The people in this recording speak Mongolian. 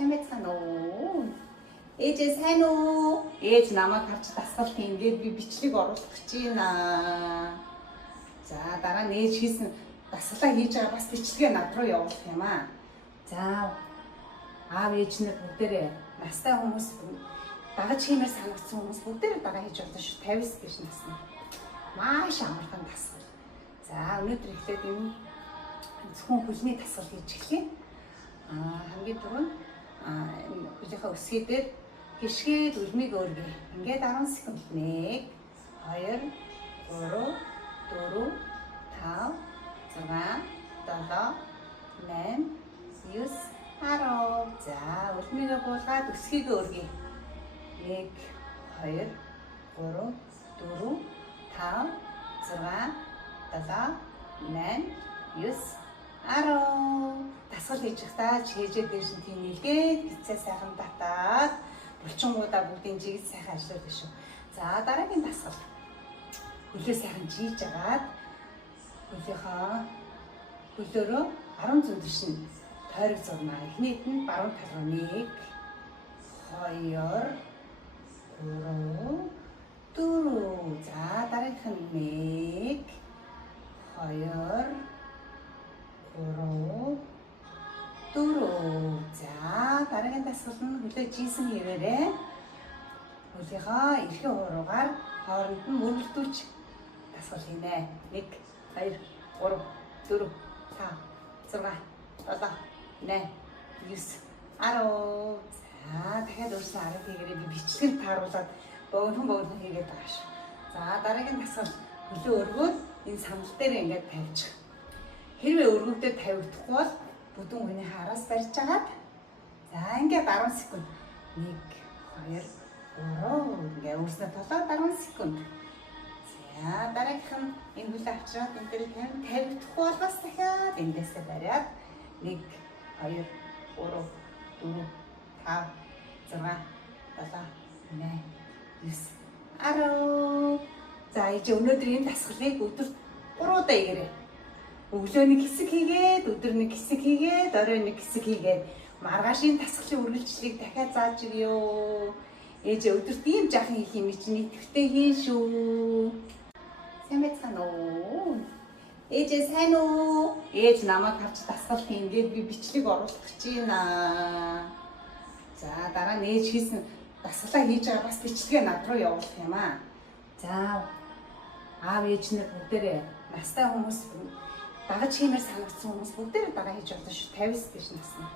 Сайн байцгаана уу? Ээжээ сайн уу? Ээж намайг харж дасгалт ингээд би бичлэг оруулах гэж байна. За дараа нь ээж хийсэн дасгалаа хийж байгаа бас бичлэгээ над руу явуулах юм аа. За аав ээж нар бүгдээрээ настай хүмүүс дагаж хиймээр санагдсан хүмүүс бүгдээрээ дагаа хийж болно шүү. 50 гэж насна. Маш амархан дасгал. За өнөөдөр эхлээд энэ зөвхөн хөлний дасгал хийж эхлэе. Хамгийн түрүүнд хөлийнхаа өсгий дээр хишгээд үлмийг өөргөе. Ингээд 10 секунд 1 2 3 4 5 6 7 8 9 10. За үлмийгээ буулгаад өсгийгээ өөргөе. 1 2 3 4 5 6 7 8 9 10. Дасгал хийж байхдаа чийжээ дээш нь тийм нэлгээд гисээ сайхан татаад булчингуудаа бүгдийн жиг сайхан ажилладаг шүү. За дараагийн дасгал. Хөлөө сайхан жийж агаад хөлөөрөө 10 зүүн дэш нь тойрог зурнаа. Эхнийд нь баруун талруу 1 2 3 4. За дараагийнх нь 1 2 3 4. За дараагийн дасгал нь хөлөө жийсэн хэвээрээ хөлийнхөө эрхээ хуруугаар хооронд нь мөрөлдүүлж дасгал хийнэ. 1 2 3 4 5 6 7 8 9 10. За дахиад өөрснөө арга хийгээрээ би бичлэг тааруулаад богино хийгээд байгаа шүү. За дараагийн дасгал хөлөө өргөөд энэ сандал дээр ингээд тавьчих. Хэрвээ өргөвдөд тавигдахгүй бол бүдүүн хүний хараас барьж агаад за ингээд 10 секунд 1 2 3 ингээд өөрснөө толоод 10 секунд. За дараагийнх нь энэ хөлөө авчраад энэ дээр тавигдахгүй бол бас дахиад эндээсээ бариад 1 2 3 4 5 6 7 8 9 10. За ээж өнөөдөр энэ дасгалыг өдөр 3 удаа хийгээрэй. Өглөө нэг хэсэг хийгээд, өдөр нэг хэсэг хийгээд, орой нэг хэсэг хийгээд маргаашийн дасгалын үргэлжлэлийг дахиад зааж өгөө. Ээж өдөрт ийм жаахан хийх юм чинь идэвхтэй хийн шүү. Сайн байцгаана уу? Ээжээ сайн уу? Ээж намайг харж дасгалт ингээд би бичлэг оруулах гэж байна. За дараа нь ээж хийсэн дасгалаа хийж байгаа бас бичлэгээ над руу явуулах юм аа. За аав ээж нар бүгдээрээ настай хүмүүс дагаж хиймээр санагдсан хүмүүс бүгдээрээ дагаа хийж болно шүү. 50 гэж насна.